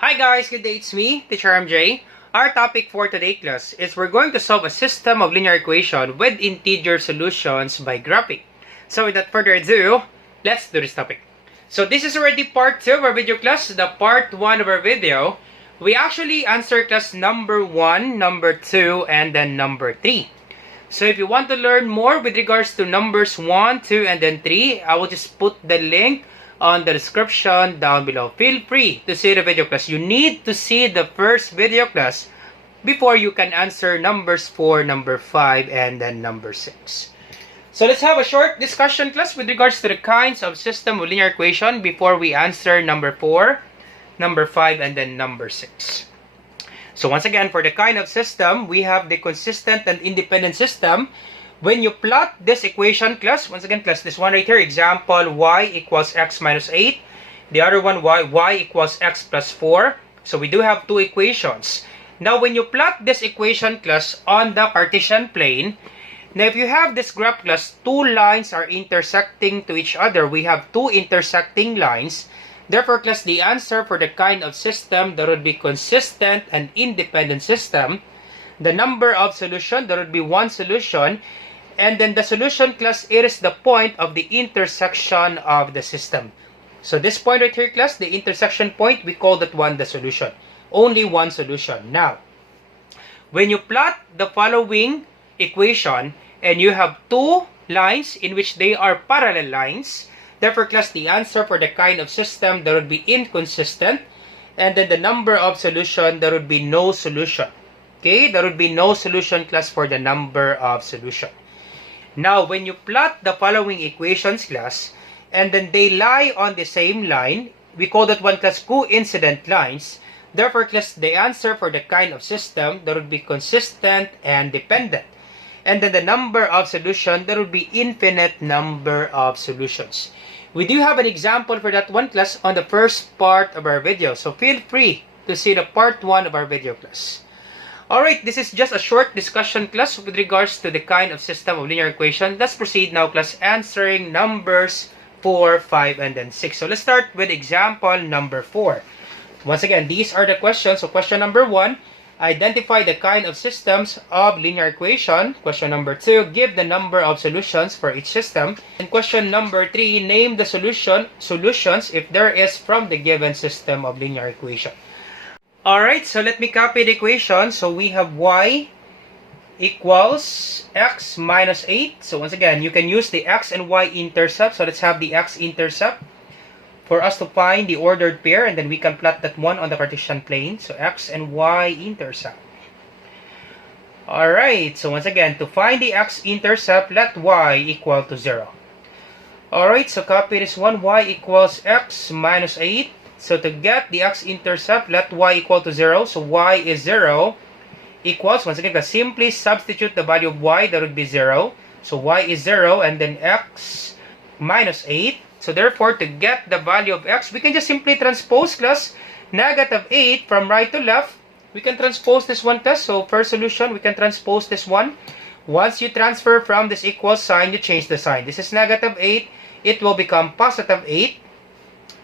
Hi guys, good day, it's me, Teacher MJ. Our topic for today class is we're going to solve a system of linear equation with integer solutions by graphing. So without further ado, let's do this topic. So this is already part 2 of our video class, the part 1 of our video. We actually answer class number 1, number 2, and then number 3. So if you want to learn more with regards to numbers 1, 2, and then 3, I will just put the link on the description down below. Feel free to see the video class. You need to see the first video class before you can answer numbers 4, number 5, and then number 6. So let's have a short discussion class with regards to the kinds of system of linear equation before we answer number 4, number 5, and then number 6. So once again, for the kind of system, we have the consistent and independent system. When you plot this equation, class, once again, class, this one right here, example, y equals x minus 8. The other one, y equals x plus 4. So we do have two equations. Now, when you plot this equation, class, on the Cartesian plane, now if you have this graph, class, two lines are intersecting to each other. We have two intersecting lines. Therefore, class, the answer for the kind of system that would be consistent and independent system, the number of solution, there would be one solution, and then the solution, class, it is the point of the intersection of the system. So this point right here, class, the intersection point, we call that one the solution. Only one solution. Now, when you plot the following equation, and you have two lines in which they are parallel lines, therefore, class, the answer for the kind of system, there would be inconsistent, and then the number of solution, there would be no solution. Okay, there would be no solution, class, for the number of solution. Now, when you plot the following equations, class, and then they lie on the same line, we call that one, class, coincident lines. Therefore, class, the answer for the kind of system, there would be consistent and dependent. And then the number of solution, there would be infinite number of solutions. We do have an example for that one, class, on the first part of our video. So feel free to see the part 1 of our video class. Alright, this is just a short discussion, class, with regards to the kind of system of linear equation. Let's proceed now, class, answering numbers 4, 5, and then 6. So let's start with example number 4. Once again, these are the questions. So question number 1, identify the kind of systems of linear equation. Question number 2, give the number of solutions for each system. And question number 3, name the solutions if there is from the given system of linear equation. Alright, so let me copy the equation. So we have y equals x minus 8. So once again, you can use the x and y intercept. So let's have the x-intercept for us to find the ordered pair, and then we can plot that one on the Cartesian plane. So x and y intercept. Alright, so once again, to find the x-intercept, let y equal to 0. Alright, so copy this one, y equals x minus 8. So to get the x-intercept, let y equal to 0. So y is 0 equals, once again, simply substitute the value of y, that would be 0. So y is 0, and then x minus 8. So therefore, to get the value of x, we can just simply transpose, class, negative 8 from right to left. We can transpose this one, class. So first solution, we can transpose this one. Once you transfer from this equal sign, you change the sign. This is negative 8. It will become positive 8.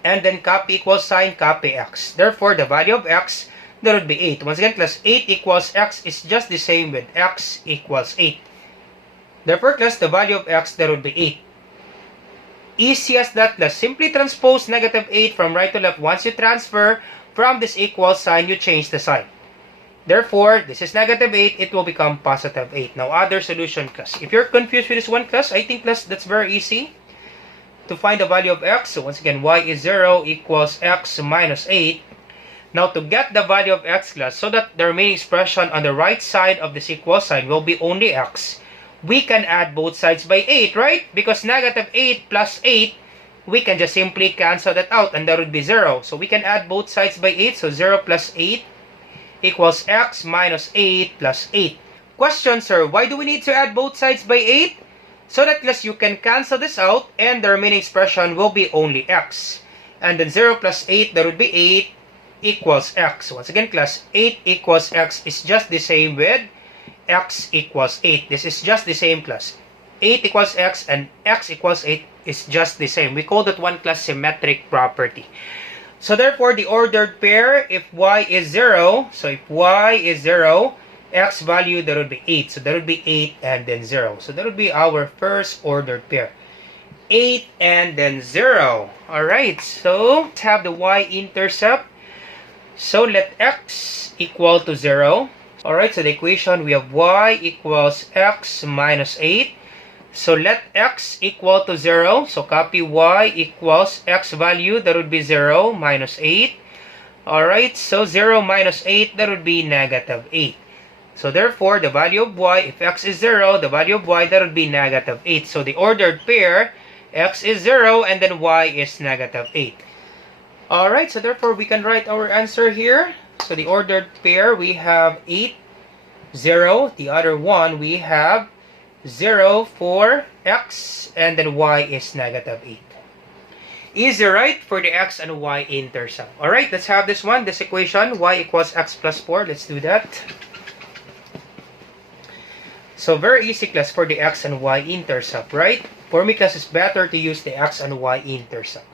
And then copy equal sign, copy x. Therefore, the value of x, that would be 8. Once again, class, 8 equals x is just the same with x equals 8. Therefore, class, the value of x, that would be 8. Easy as that, class. Simply transpose negative 8 from right to left. Once you transfer from this equal sign, you change the sign. Therefore, this is negative 8. It will become positive 8. Now, other solution, class. If you're confused with this one, class, I think, class, that's very easy to find the value of x. So once again, y is 0 equals x minus 8. Now, to get the value of x, class, so that the remaining expression on the right side of this equal sign will be only x, we can add both sides by 8, right? Because negative 8 plus 8, we can just simply cancel that out, and that would be 0. So we can add both sides by 8. So 0 plus 8 equals x minus 8 plus 8. Question, sir, why do we need to add both sides by 8? So that, class, you can cancel this out, and the remaining expression will be only x. And then 0 plus 8, that would be 8 equals x. Once again, class, 8 equals x is just the same with x equals 8. This is just the same, class. 8 equals x and x equals 8 is just the same. We call that one, class, symmetric property. So therefore, the ordered pair, if y is 0, so if y is 0, x value, that would be 8. So that would be 8 and then 0. So that would be our first ordered pair. 8 and then 0. Alright, so let's have the y-intercept. So let x equal to 0. Alright, so the equation, we have y equals x minus 8. So let x equal to 0. So copy y equals x value, that would be 0 minus 8. Alright, so 0 minus 8, that would be negative 8. So therefore, the value of y, if x is 0, the value of y, that would be negative 8. So the ordered pair, x is 0 and then y is negative 8. Alright, so therefore we can write our answer here. So the ordered pair, we have 8, 0. The other one, we have 0 for x and then y is negative 8. Easy, right? For the x and y intercept. Alright, let's have this one, this equation, y equals x plus 4. Let's do that. So very easy, class, for the x and y intercept, right? For me, class, it's better to use the x and y intercept.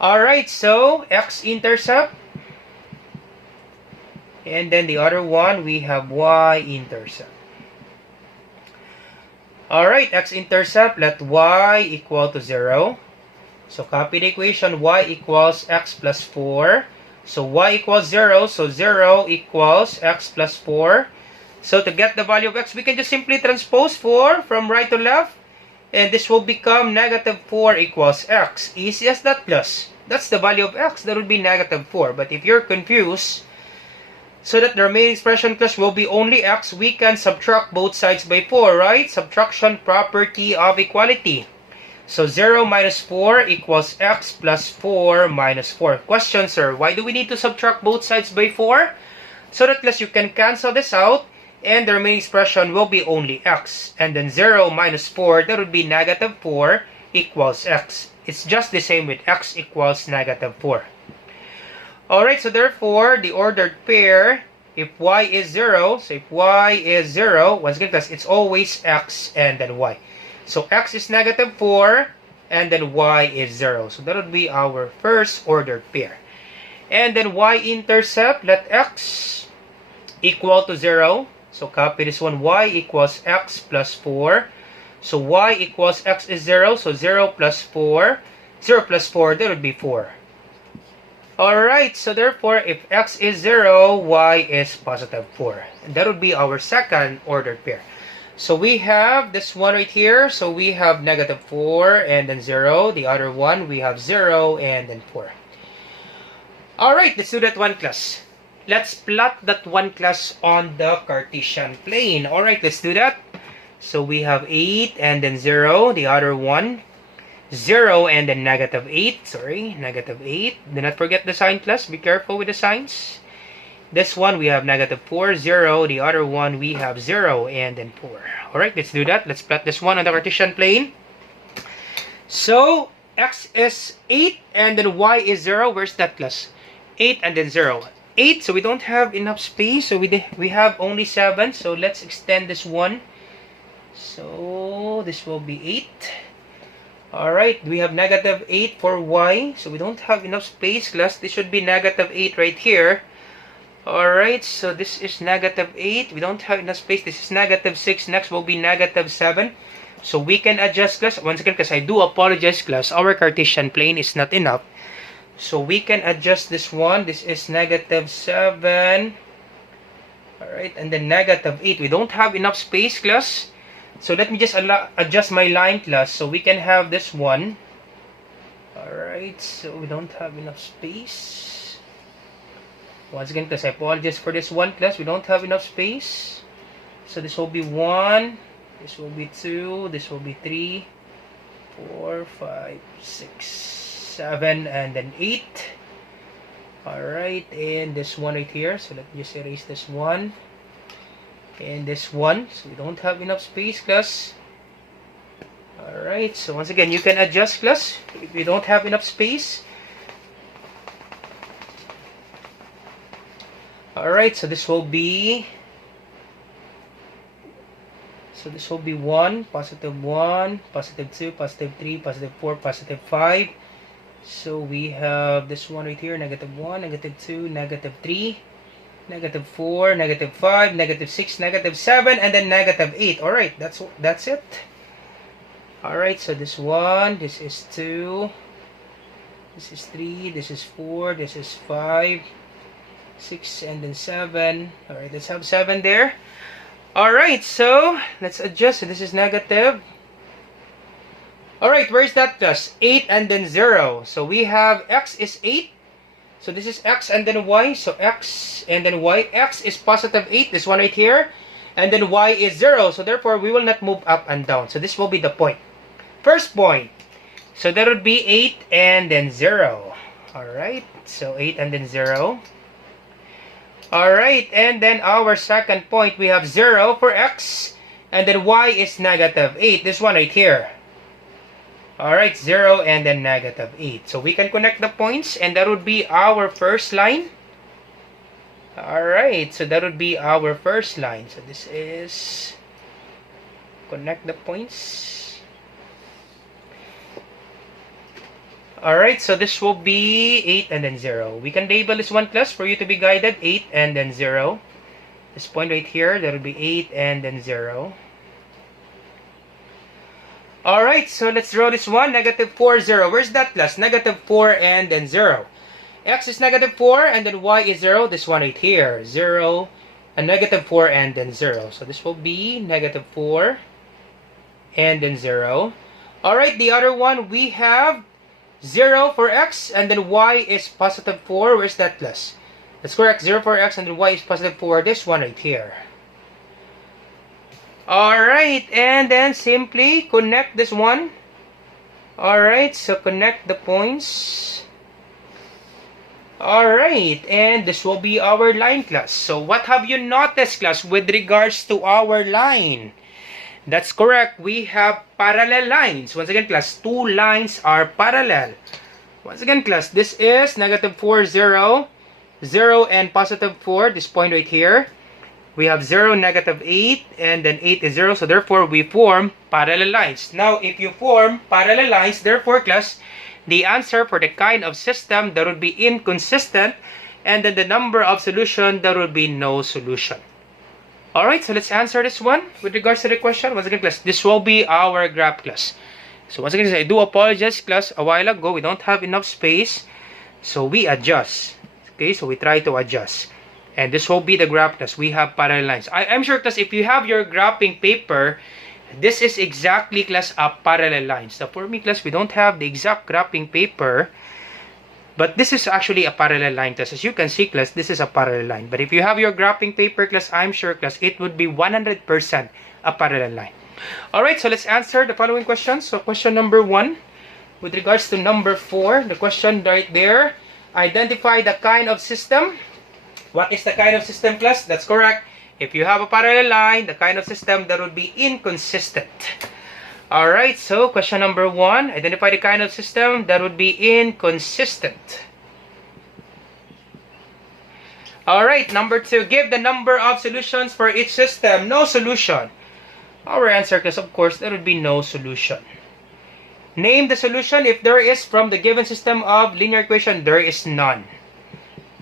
Alright, so x intercept. And then the other one, we have y intercept. Alright, x-intercept, let y equal to 0. So copy the equation, y equals x plus 4. So y equals 0, so 0 equals x plus 4. So to get the value of x, we can just simply transpose 4 from right to left. And this will become negative 4 equals x. Easy as that, plus. That's the value of x, that would be negative 4. But if you're confused, so that the remaining expression, class, will be only x, we can subtract both sides by 4, right? Subtraction property of equality. So 0 minus 4 equals x plus 4 minus 4. Question, sir, why do we need to subtract both sides by 4? So that, class, you can cancel this out and the remaining expression will be only x. And then 0 minus 4, that would be negative 4 equals x. It's just the same with x equals negative 4. Alright, so therefore, the ordered pair, if y is 0, so if y is 0, once again, class, it's always x and then y. So x is negative 4, and then y is 0. So that would be our first ordered pair. And then y-intercept, let x equal to 0. So copy this one, y equals x plus 4. So y equals x is 0, so 0 plus 4. 0 plus 4, that would be 4. Alright, so therefore, if x is 0, y is positive 4. And that would be our second ordered pair. So we have this one right here. So we have negative 4 and then 0. The other one, we have 0 and then 4. Alright, let's do that one, class. Let's plot that one, class, on the Cartesian plane. Alright, let's do that. So we have 8 and then 0. The other one, 0 and then negative 8. Sorry, negative 8. Do not forget the sign, class. Be careful with the signs. This one, we have negative 4, 0. The other one, we have 0 and then 4. Alright, let's do that. Let's plot this one on the Cartesian plane. So, x is 8 and then y is 0. Where's that, class? 8 and then 0. 8, so we don't have enough space. So we have only 7. So let's extend this one. So this will be 8. Alright, we have negative 8 for y. So we don't have enough space, class. This should be negative 8 right here. Alright, so this is negative 8. We don't have enough space. This is negative 6. Next will be negative 7. So we can adjust, class. Once again, because I do apologize, class. Our Cartesian plane is not enough. So we can adjust this one. This is negative 7. Alright, and then negative 8. We don't have enough space, class. So let me just adjust my line, class. So we can have this one. Alright, so we don't have enough space. Once again, class, I apologize for this one, class. We don't have enough space. So this will be 1. This will be 2. This will be 3, 4, 5, 6, 7, and then 8. Alright, and this one right here. So let me just erase this one. And this one. So we don't have enough space, class. Alright, so once again, you can adjust, class, if you don't have enough space. Alright, so this will be 1, positive 2, positive 3, positive 4, positive 5. So we have this one right here, negative 1, negative 2, negative 3, negative 4, negative 5, negative 6, negative 7, and then negative 8. Alright, that's it. Alright, so this 1, this is 2, this is 3, this is 4, this is 5, 6, and then 7. Alright, let's have 7 there. Alright, so let's adjust. So this is negative. Alright, where's that plus? 8 and then 0. So we have x is 8. So this is x and then y. So x and then y. X is positive 8. This one right here. And then y is 0. So therefore, we will not move up and down. So this will be the point. First point. So that would be 8 and then 0. Alright. So 8 and then 0. Alright. And then our second point, we have 0 for x. And then y is negative 8. This one right here. Alright, 0 and then negative 8. So we can connect the points and that would be our first line. Alright, so that would be our first line. So this is connect the points. Alright, so this will be 8 and then 0. We can label this one plus for you to be guided. 8 and then 0. This point right here, that would be 8 and then 0. Alright, so let's draw this one. Negative 4, 0. Where's that plus? Negative 4 and then 0. X is negative 4 and then y is 0. This one right here. 0 and negative 4 and then 0. So this will be negative 4 and then 0. Alright, the other one we have 0 for x and then y is positive 4. Where's that plus? That's correct. 0 for x and then y is positive 4. This one right here. Alright, and then simply connect this one. Alright, so connect the points. Alright, and this will be our line class. So what have you noticed, class, with regards to our line? That's correct, we have parallel lines. Once again, class, two lines are parallel. Once again, class, this is negative 4, 0, 0 and positive 4, this point right here. We have 0, negative 8, and then 8 is 0. So therefore, we form parallel lines. Now, if you form parallel lines, therefore, class, the answer for the kind of system that would be inconsistent, and then the number of solution, there would be no solution. Alright, so let's answer this one with regards to the question. Once again, class, this will be our graph, class. So once again, I do apologize, class. A while ago, we don't have enough space. So we adjust. Okay, so we try to adjust. And this will be the graph, class. We have parallel lines. I'm sure, class, if you have your graphing paper, this is exactly, class, a parallel line. So for me, class, we don't have the exact graphing paper. But this is actually a parallel line, class. As you can see, class, this is a parallel line. But if you have your graphing paper, class, I'm sure, class, it would be 100% a parallel line. Alright, so let's answer the following questions. So question number 1, with regards to number 4, the question right there, identify the kind of system. What is the kind of system, class? That's correct. If you have a parallel line, the kind of system that would be inconsistent. Alright, so question number 1, identify the kind of system that would be inconsistent. Alright, number 2, give the number of solutions for each system. No solution. Our answer, class, of course, there would be no solution. Name the solution if there is from the given system of linear equation. There is none.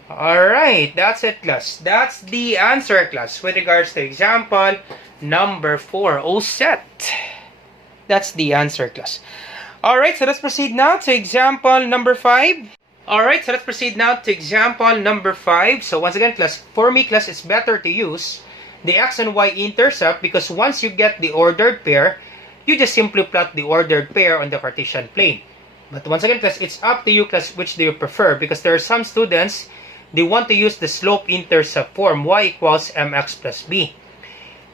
Alright, that's it, class. That's the answer, class, with regards to example number 4. All set. That's the answer, class. Alright, so let's proceed now to example number 5. Alright, so let's proceed now to example number 5. So once again, class, for me, class, it's better to use the x and y intercept because once you get the ordered pair, you just simply plot the ordered pair on the Cartesian plane. But once again, class, it's up to you, class, which do you prefer, because there are some students, they want to use the slope-intercept form, y equals mx plus b,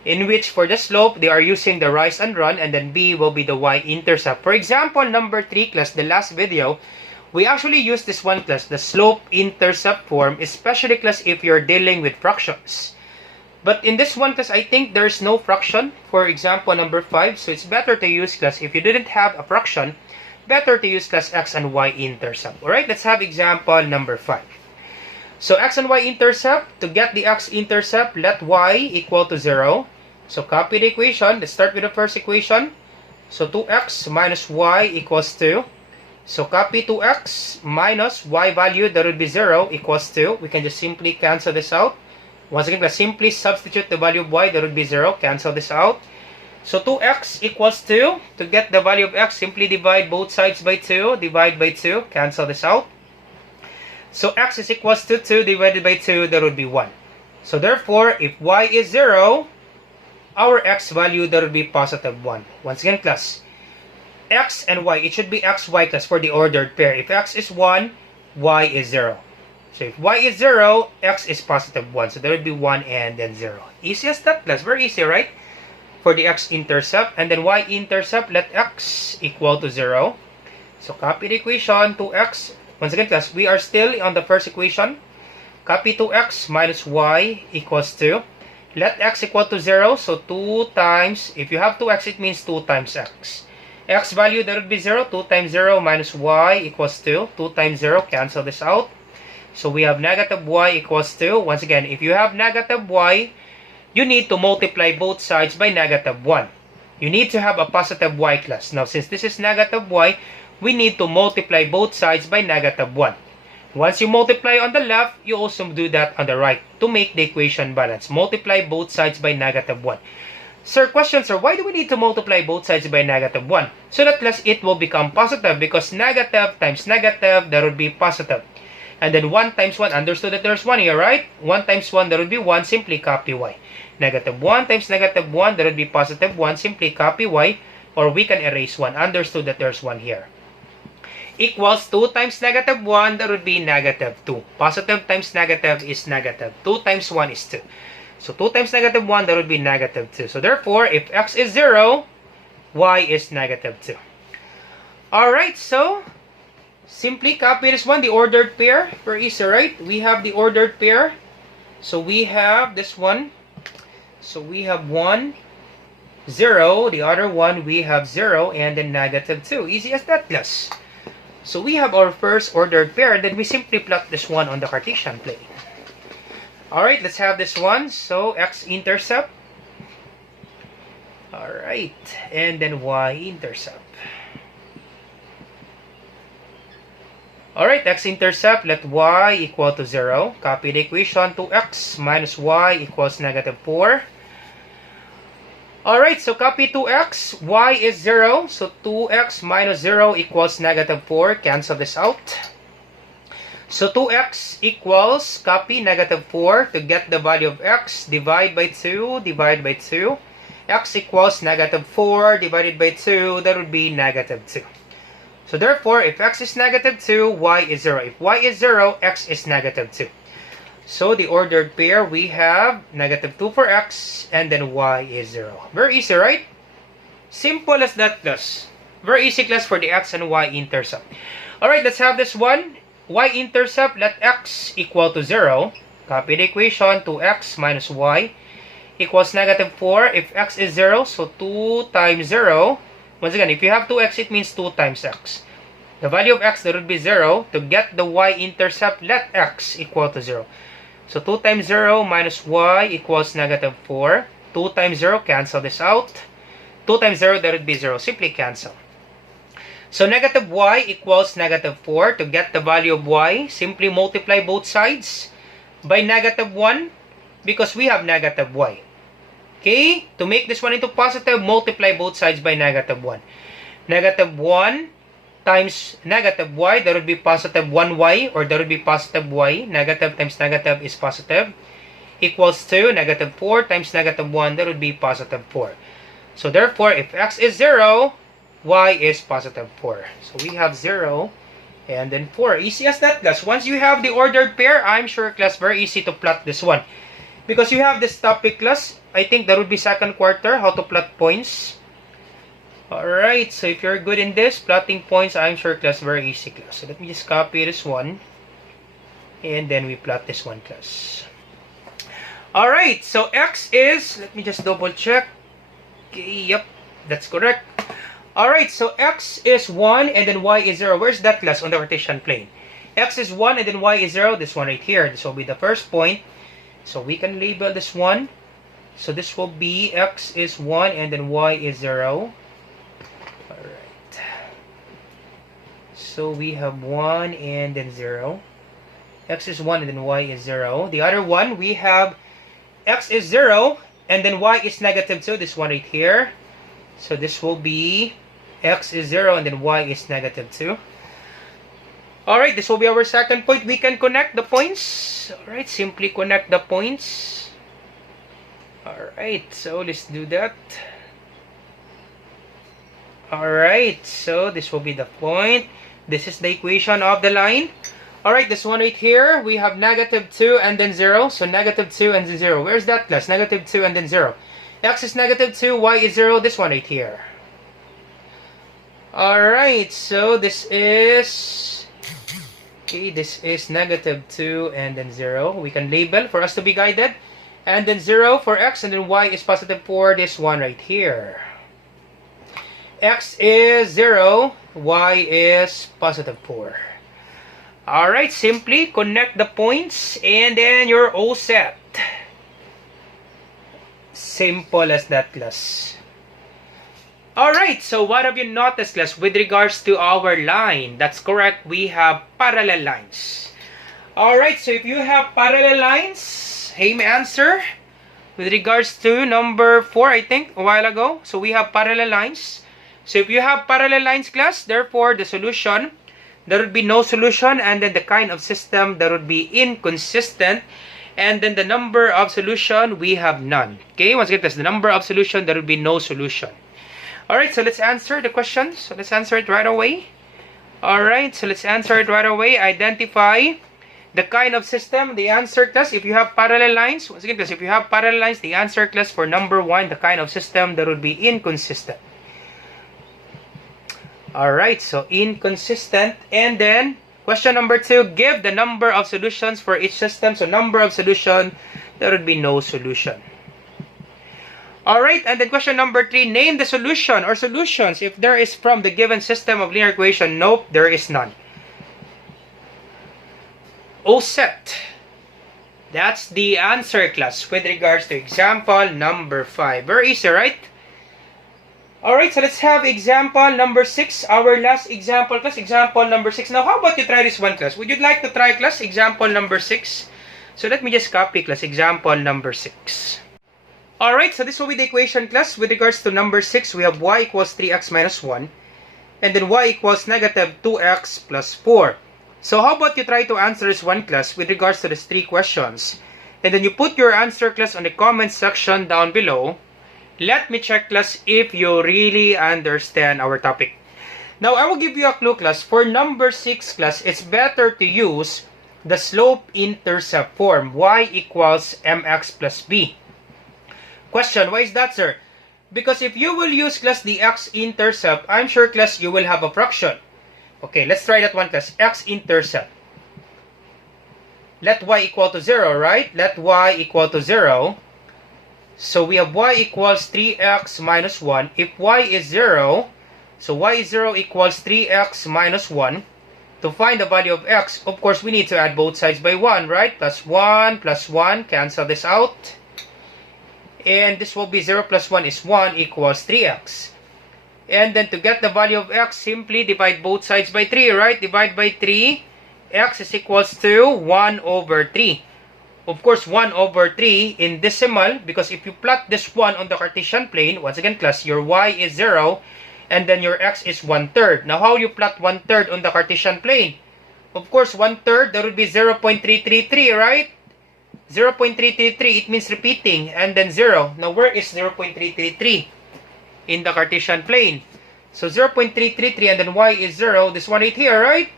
in which for the slope, they are using the rise and run, and then b will be the y-intercept. For example, number 3, class, the last video, we actually use this one, class, the slope-intercept form, especially, class, if you're dealing with fractions. But in this one, class, I think there's no fraction for example number 5, so it's better to use, class, if you didn't have a fraction, better to use, class, x and y-intercept. Alright, let's have example number 5. So x and y-intercept, to get the x-intercept, let y equal to 0. So copy the equation. Let's start with the first equation. So 2x minus y equals 2. So copy 2x minus y value, that would be 0, equals to, we can just simply cancel this out. Once again, let's simply substitute the value of y, that would be 0, cancel this out. So 2x equals to get the value of x, simply divide both sides by 2, divide by 2, cancel this out. So x is equals to 2 divided by 2, that would be 1. So therefore, if y is 0, our x value, that would be positive 1. Once again, class, x and y, it should be x, y, class, for the ordered pair. If x is 1, y is 0. So if y is 0, x is positive 1. So there would be 1 and then 0. Easy as that, class. Very easy, right? For the x-intercept. And then y-intercept, let x equal to 0. So copy the equation, 2x. Once again, class, we are still on the first equation. Copy 2x minus y equals to, let x equal to 0. So 2 times, if you have 2x, it means 2 times x. X value, that would be 0. 2 times 0 minus y equals to 2 times 0. Cancel this out. So we have negative y equals to, once again, if you have negative y, you need to multiply both sides by negative 1. You need to have a positive y, class. Now, since this is negative y, we need to multiply both sides by negative 1. Once you multiply on the left, you also do that on the right to make the equation balance. Multiply both sides by negative 1. Sir, question, sir, why do we need to multiply both sides by negative 1? So that, class, it will become positive, because negative times negative, that would be positive. And then 1 times 1, understood that there's 1 here, right? 1 times 1, that would be 1, simply copy y. Negative 1 times negative 1, that would be positive 1, simply copy y. Or we can erase 1, understood that there's 1 here. Equals 2 times negative 1, that would be negative 2. Positive times negative is negative. 2 times 1 is 2. So 2 times negative 1, that would be negative 2. So therefore, if x is 0, y is negative 2. Alright, so simply copy this one, the ordered pair. Very easy, right? We have the ordered pair. So we have this one. So we have 1, 0. The other one, we have 0 and then negative 2. Easy as that, class. So we have our first ordered pair. Then we simply plot this one on the Cartesian plane. Alright, let's have this one. So x-intercept. Alright, and then y-intercept. Alright, x-intercept, let y equal to 0. Copy the equation, 2x minus y equals negative 4. Alright, so copy 2x, y is 0. So 2x minus 0 equals negative 4. Cancel this out. So 2x equals, copy negative 4. To get the value of x, divide by 2, divide by 2. X equals negative 4 divided by 2, that would be negative 2. So therefore, if x is negative 2, y is 0. If y is 0, x is negative 2. So the ordered pair, we have negative 2 for x, and then y is 0. Very easy, right? Simple as that, class. Very easy, class, for the x and y intercept. Alright, let's have this one. Y-intercept, let x equal to 0. Copy the equation, 2x minus y equals negative 4. If x is 0, so 2 times 0. Once again, if you have 2x, it means 2 times x. The value of x, that would be 0. To get the y-intercept, let x equal to 0. So 2 times 0 minus y equals negative 4. 2 times 0, cancel this out. 2 times 0, that would be 0. Simply cancel. So negative y equals negative 4. To get the value of y, simply multiply both sides by negative 1 because we have negative y. Okay? To make this one into positive, multiply both sides by negative 1. Negative 1 times negative y, that would be positive 1y, or that would be positive y. Negative times negative is positive. Equals to negative 4 times negative 1, that would be positive 4. So therefore, if x is 0, y is positive 4. So we have 0 and then 4. Easy as that, class. Once you have the ordered pair, I'm sure, class, very easy to plot this one. Because you have this topic, class, I think that would be second quarter, how to plot points. Alright, so if you're good in this, plotting points, I'm sure, class, very easy, class. So let me just copy this one. And then we plot this one, class. Alright, so x is, let me just double check. Okay, yep, that's correct. Alright, so x is 1 and then y is 0. Where's that, class? On the Cartesian plane. X is 1 and then y is 0. This one right here. This will be the first point. So we can label this one. So this will be x is 1 and then y is 0. Alright. So we have 1 and then 0. X is 1 and then y is 0. The other one, we have x is 0 and then y is negative 2. This one right here. So this will be x is 0 and then y is negative 2. Alright, this will be our second point. We can connect the points. Alright, simply connect the points. Alright, so let's do that. Alright, so this will be the point. This is the equation of the line. Alright, this one right here, we have negative 2 and then 0. So negative 2 and then 0. Where's that class? Negative 2 and then 0. X is negative 2, y is 0. This one right here. Alright, so this is... Okay, this is negative 2 and then 0. We can label for us to be guided. And then 0 for x and then y is positive 4. This one right here. X is 0, y is positive 4. Alright, simply connect the points and then you're all set. Simple as that, class. Alright, so what have you noticed, class, with regards to our line? That's correct, we have parallel lines. Alright, so if you have parallel lines, same answer. With regards to number 4, I think, a while ago. So we have parallel lines. So if you have parallel lines, class, therefore the solution, there would be no solution, and then the kind of system that would be inconsistent, and then the number of solution, we have none. Okay, once again, that's the number of solution, there would be no solution. Alright, so let's answer the question. So let's answer it right away. Alright, so let's answer it right away. Identify the kind of system. The answer, class, if you have parallel lines, once again, class, if you have parallel lines, the answer, class, for number 1, the kind of system that would be inconsistent. Alright, so inconsistent. And then, question number 2, give the number of solutions for each system. So number of solution, there would be no solution. Alright, and then question number 3, name the solution or solutions if there is from the given system of linear equation. Nope, there is none. All set. That's the answer, class, with regards to example number 5. Very easy, right? Alright, so let's have example number 6. Our last example, class. Example number 6. Now, how about you try this one, class? Would you like to try, class, example number 6? So let me just copy, class, example number 6. Alright, so this will be the equation, class. With regards to number 6, we have y equals 3x minus 1. And then y equals negative 2x plus 4. So how about you try to answer this one, class, with regards to these 3 questions. And then you put your answer, class, on the comment section down below. Let me check, class, if you really understand our topic. Now, I will give you a clue, class. For number 6, class, it's better to use the slope-intercept form. Y equals mx plus b. Question, why is that, sir? Because if you will use, class, the x-intercept, I'm sure, class, you will have a fraction. Okay, let's try that one, class. X-intercept. Let y equal to 0, right? Let y equal to 0. So we have y equals 3x minus 1. If y is 0, so y is 0 equals 3x minus 1. To find the value of x, of course, we need to add both sides by 1, right? Plus 1, cancel this out. And this will be 0 plus 1 is 1 equals 3x. And then to get the value of x, simply divide both sides by 3, right? Divide by 3, x is equals to 1 over 3. Of course, 1 over 3 in decimal, because if you plot this 1 on the Cartesian plane, once again, class, your y is 0, and then your x is 1/3. Now, how you plot 1/3 on the Cartesian plane? Of course, 1/3, that would be 0.333, right? 0.333, it means repeating, and then 0. Now, where is 0.333? In the Cartesian plane. So, 0.333, and then y is 0, this one right here, right?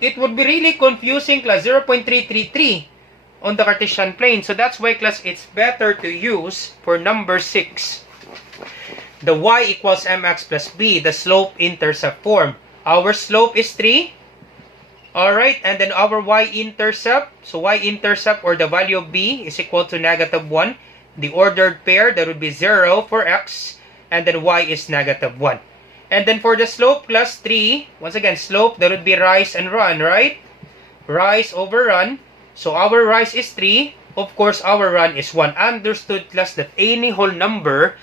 It would be really confusing, class, 0.333. On the Cartesian plane. So that's why, class, it's better to use for number 6 the y equals mx plus b, the slope-intercept form. Our slope is 3. Alright, and then our y-intercept, so y-intercept or the value of b is equal to negative 1. The ordered pair, that would be 0 for x, and then y is negative 1. And then for the slope, class, 3, once again, slope, that would be rise and run, right? Rise over run. So our rise is 3. Of course, our run is 1. Understood, class, that any whole number,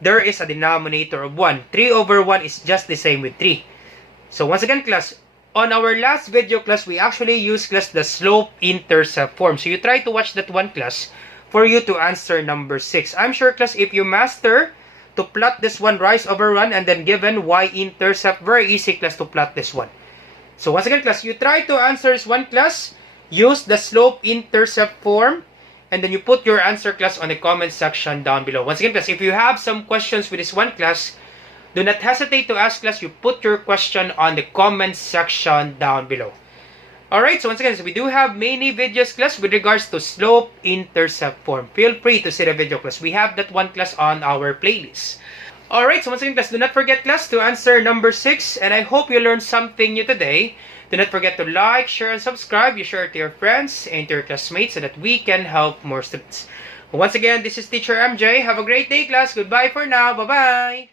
there is a denominator of 1. 3 over 1 is just the same with 3. So once again, class, on our last video class, we actually used class the slope-intercept form. So you try to watch that one class for you to answer number 6. I'm sure class, if you master to plot this one, rise over run, and then given y-intercept, very easy class to plot this one. So once again class, you try to answer this one class, use the slope-intercept form, and then you put your answer class on the comment section down below. Once again class, if you have some questions with this one class, do not hesitate to ask class. You put your question on the comment section down below. Alright, so once again, so we do have many videos class with regards to slope-intercept form. Feel free to see the video class. We have that one class on our playlist. Alright, so once again class, do not forget class to answer number 6. And I hope you learned something new today. Do not forget to like, share, and subscribe. You share it to your friends and to your classmates so that we can help more students. Once again, this is Teacher MJ. Have a great day class. Goodbye for now. Bye-bye.